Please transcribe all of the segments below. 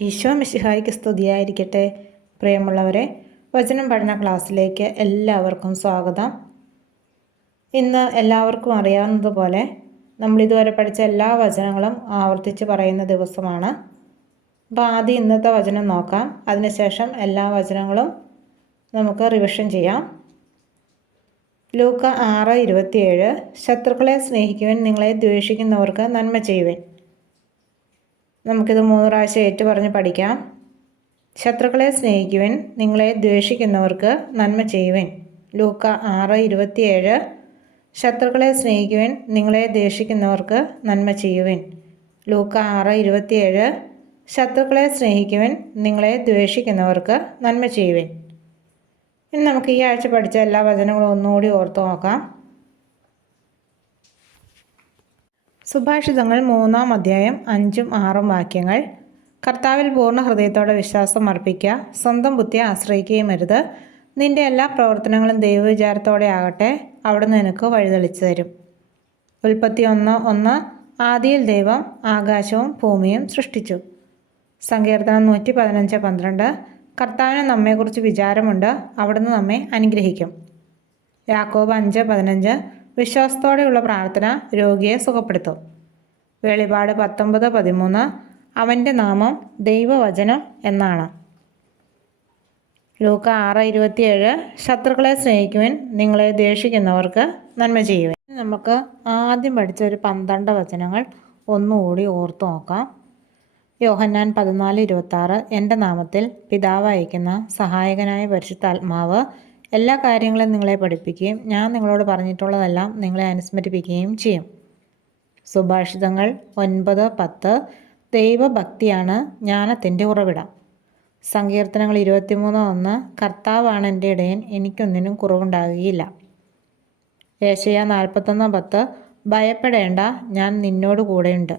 ഈശോ മിശിഹായ്ക്ക് സ്തുതിയായിരിക്കട്ടെ. പ്രിയമുള്ളവരെ, വചനം പഠന ക്ലാസ്സിലേക്ക് എല്ലാവർക്കും സ്വാഗതം. ഇന്ന് എല്ലാവർക്കും അറിയാവുന്നതുപോലെ നമ്മളിതുവരെ പഠിച്ച എല്ലാ വചനങ്ങളും ആവർത്തിച്ച് പറയുന്ന ദിവസമാണ്. അപ്പോൾ ആദ്യം ഇന്നത്തെ വചനം നോക്കാം. അതിനുശേഷം എല്ലാ വചനങ്ങളും നമുക്ക് റിവിഷൻ ചെയ്യാം. ലൂക്ക 6:27 ശത്രുക്കളെ സ്നേഹിക്കുവാൻ, നിങ്ങളെ ദ്വേഷിക്കുന്നവർക്ക് നന്മ ചെയ്യുവാൻ. നമുക്കിത് 3 പ്രാവശ്യം ഏറ്റുപറഞ്ഞ് പഠിക്കാം. ശത്രുക്കളെ സ്നേഹിക്കുവാൻ, നിങ്ങളെ ദ്വേഷിക്കുന്നവർക്ക് നന്മ ചെയ്യുവാൻ. ലൂക്ക 6:27 ശത്രുക്കളെ സ്നേഹിക്കുവാൻ, നിങ്ങളെ ദ്വേഷിക്കുന്നവർക്ക് നന്മ ചെയ്യുവാൻ. ലൂക്ക 6:27 ശത്രുക്കളെ സ്നേഹിക്കുവാൻ, നിങ്ങളെ ദ്വേഷിക്കുന്നവർക്ക് നന്മ ചെയ്യുവാൻ. ഇനി നമുക്ക് ഈ ആഴ്ച പഠിച്ച എല്ലാ വചനങ്ങളും ഒന്നുകൂടി ഓർത്തു നോക്കാം. സുഭാഷിതങ്ങൾ 3-ാം അധ്യായം 5-6 വാക്യങ്ങൾ. കർത്താവിൽ പൂർണ്ണ ഹൃദയത്തോടെ വിശ്വാസം അർപ്പിക്കുക, സ്വന്തം ബുദ്ധിയെ ആശ്രയിക്കുകയും അരുത്. നിന്റെ എല്ലാ പ്രവർത്തനങ്ങളും ദൈവവിചാരത്തോടെ ആകട്ടെ, അവിടുന്ന് നിനക്ക് വഴിതെളിച്ചു തരും. ഉൽപ്പത്തി 1:1 ആദിയിൽ ദൈവം ആകാശവും ഭൂമിയും സൃഷ്ടിച്ചു. സങ്കീർത്തനം 115:12 കർത്താവിന് നമ്മെക്കുറിച്ച് വിചാരമുണ്ട്, അവിടുന്ന് നമ്മെ അനുഗ്രഹിക്കും. യാക്കോബ് 5:15 വിശ്വാസത്തോടെയുള്ള പ്രാർത്ഥന രോഗിയെ സുഖപ്പെടുത്തും. വെളിപാട് 19:13 അവൻ്റെ നാമം ദൈവവചനം എന്നാണ്. ലൂക്ക 6:27 ശത്രുക്കളെ സ്നേഹിക്കുവാൻ, നിങ്ങളെ ദ്വേഷിക്കുന്നവർക്ക് നന്മ ചെയ്യുവാൻ. നമുക്ക് ആദ്യം പഠിച്ച ഒരു 12 വചനങ്ങൾ ഒന്നുകൂടി ഓർത്തു നോക്കാം. യോഹന്നാൻ 14:26 എൻ്റെ നാമത്തിൽ പിതാവ് അയക്കുന്ന സഹായകനായ പരിശുദ്ധാത്മാവ് എല്ലാ കാര്യങ്ങളും നിങ്ങളെ പഠിപ്പിക്കുകയും ഞാൻ നിങ്ങളോട് പറഞ്ഞിട്ടുള്ളതെല്ലാം നിങ്ങളെ അനുസ്മരിപ്പിക്കുകയും ചെയ്യും. സുഭാഷിതങ്ങൾ 9:10 ദൈവഭക്തിയാണ് ജ്ഞാനത്തിൻ്റെ ഉറവിടം. സങ്കീർത്തനങ്ങൾ 23:1 കർത്താവാണ് എൻ്റെ ഇടയൻ, എനിക്കൊന്നിനും കുറവുണ്ടാകുകയില്ല. യേശയ്യാ 41:10 ഭയപ്പെടേണ്ട, ഞാൻ നിന്നോട് കൂടെയുണ്ട്.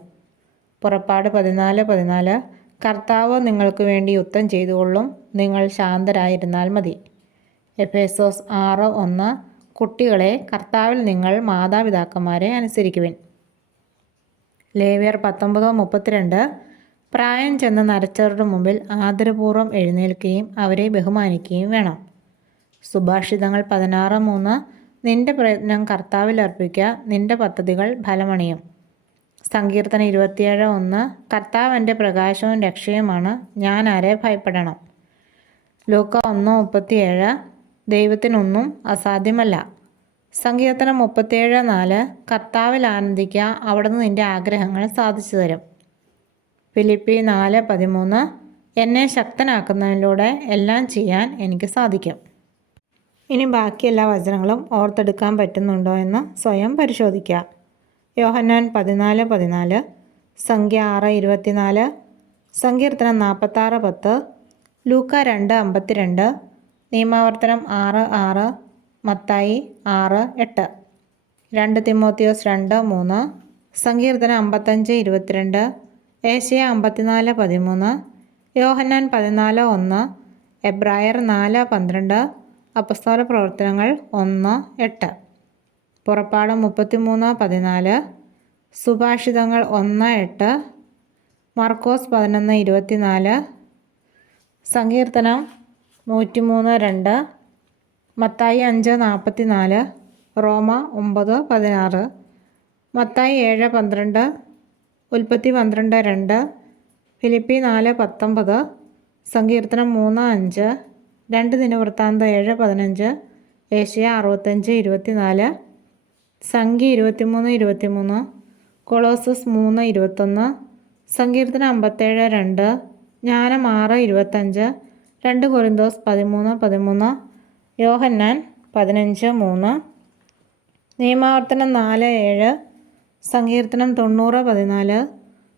പുറപ്പാട് 14:14 കർത്താവ് നിങ്ങൾക്ക് വേണ്ടി യുദ്ധം ചെയ്തുകൊള്ളും, നിങ്ങൾ ശാന്തരായിരുന്നാൽ മതി. എഫേസോസ് 6:1 കുട്ടികളെ, കർത്താവിൽ നിങ്ങൾ മാതാപിതാക്കന്മാരെ അനുസരിക്കുവിൻ. ലേവ്യർ 19:32 പ്രായം ചെന്ന നരച്ചവരുടെ മുമ്പിൽ ആദരപൂർവ്വം എഴുന്നേൽക്കുകയും അവരെ ബഹുമാനിക്കുകയും വേണം. സുഭാഷിതങ്ങൾ 16:3 നിന്റെ പ്രയത്നം കർത്താവിൽ അർപ്പിക്കുക, നിന്റെ പദ്ധതികൾ ഫലമണിയും. സങ്കീർത്തനം 27:1 കർത്താവ് എൻ്റെ പ്രകാശവും രക്ഷയുമാണ്, ഞാൻ ആരെ ഭയപ്പെടണം. ലൂക്ക 1:37 ദൈവത്തിനൊന്നും അസാധ്യമല്ല. സങ്കീർത്തനം 37:4 കർത്താവിൽ ആനന്ദിക്കുക, അവിടുന്ന് നിന്റെ ആഗ്രഹങ്ങൾ സാധിച്ചു തരും. ഫിലിപ്പി 4:13 എന്നെ ശക്തനാക്കുന്നതിലൂടെ എല്ലാം ചെയ്യാൻ എനിക്ക് സാധിക്കും. ഇനി ബാക്കി എല്ലാ വചനങ്ങളും ഓർത്തെടുക്കാൻ പറ്റുന്നുണ്ടോ എന്ന് സ്വയം പരിശോധിക്കുക. യോഹന്നാൻ 14:14 സംഖ്യ 6:24 സങ്കീർത്തനം 46:10 ലൂക്ക 2:52 നിയമാവർത്തനം 6:6 മത്തായി 6:8 2 തിമോത്തിയോസ് 2:3 സങ്കീർത്തനം 55:22 ഏശയ്യാ 54:13 യോഹന്നാൻ 14:1 എബ്രായർ 4:12 അപ്പസ്തോല പ്രവർത്തനങ്ങൾ 1:8 പുറപ്പാട് 33:14 സുഭാഷിതങ്ങൾ 1:8 മർക്കോസ് 11:24 സങ്കീർത്തനം 103:2 മത്തായി 5:44 റോമ 9:16 മത്തായി 7:12 ഉൽപ്പത്തി 12:2 ഫിലിപ്പി 4:19 സങ്കീർത്തനം 3:5 2 ദിനവൃത്താന്തം 7:15 ഏശയ്യാ 65:24 സംഖ്യ 23:23 കൊളോസസ് 3:21 സങ്കീർത്തനം 57:2 ജ്ഞാനം 6:25 2 കൊരിന്തോസ് 13:13 യോഹന്നാൻ 15:3 നിയമാവർത്തനം 4:7 സങ്കീർത്തനം 90:14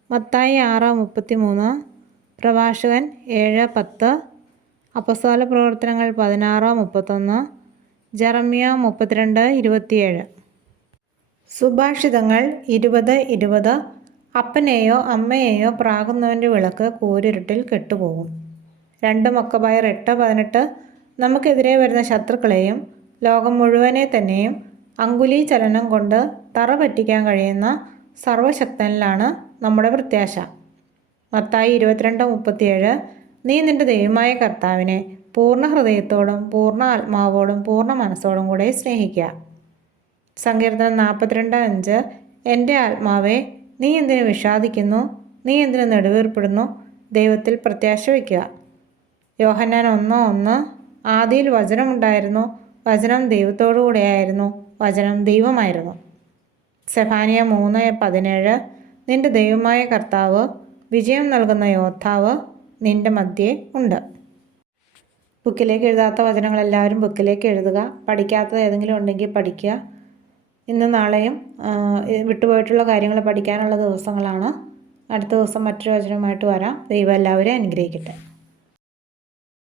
മത്തായി 6:33 പ്രഭാഷകൻ 7:10 അപ്പസ്തോല പ്രവർത്തനങ്ങൾ 16:31 ജെറമ്യ 32:27 സുഭാഷിതങ്ങൾ 20:20 അപ്പനെയോ അമ്മയെയോ പ്രാകുന്നവൻ്റെ വിളക്ക് കൂരിരുട്ടിൽ കെട്ടുപോകും. 2 മക്കബായർ 8:18 നമുക്കെതിരെ വരുന്ന ശത്രുക്കളെയും ലോകം മുഴുവനെ തന്നെയും അങ്കുലി ചലനം കൊണ്ട് തറ പറ്റിക്കാൻ കഴിയുന്ന സർവശക്തനിലാണ് നമ്മുടെ പ്രത്യാശ. മത്തായി 22:37 നീ നിന്റെ ദൈവമായ കർത്താവിനെ പൂർണ്ണ ഹൃദയത്തോടും പൂർണ്ണ ആത്മാവോടും പൂർണ്ണ മനസ്സോടും കൂടെ സ്നേഹിക്കുക. സങ്കീർത്തനം 42:5 എൻ്റെ ആത്മാവേ നീ എന്തിനു വിഷാദിക്കുന്നു, നീ എന്തിനു നെടുവീർപ്പിടുന്നു, ദൈവത്തിൽ പ്രത്യാശ വയ്ക്കുക. യോഹന്നാൻ 1:1 ആദിയിൽ വചനമുണ്ടായിരുന്നു, വചനം ദൈവത്തോടു കൂടെയായിരുന്നു, വചനം ദൈവമായിരുന്നു. സെഫാനിയ 3:17 നിന്റെ ദൈവമായ കർത്താവ് വിജയം നൽകുന്ന യോദ്ധാവ് നിന്റെ മധ്യേ ഉണ്ട്. ബുക്കിലേക്ക് എഴുതാത്ത വചനങ്ങളെല്ലാവരും ബുക്കിലേക്ക് എഴുതുക. പഠിക്കാത്തത് ഏതെങ്കിലും ഉണ്ടെങ്കിൽ പഠിക്കുക. ഇന്ന് നാളെയും വിട്ടുപോയിട്ടുള്ള കാര്യങ്ങൾ പഠിക്കാനുള്ള ദിവസങ്ങളാണ്. അടുത്ത ദിവസം മറ്റൊരു വചനവുമായിട്ട് വരാം. ദൈവം എല്ലാവരെയും അനുഗ്രഹിക്കട്ടെ.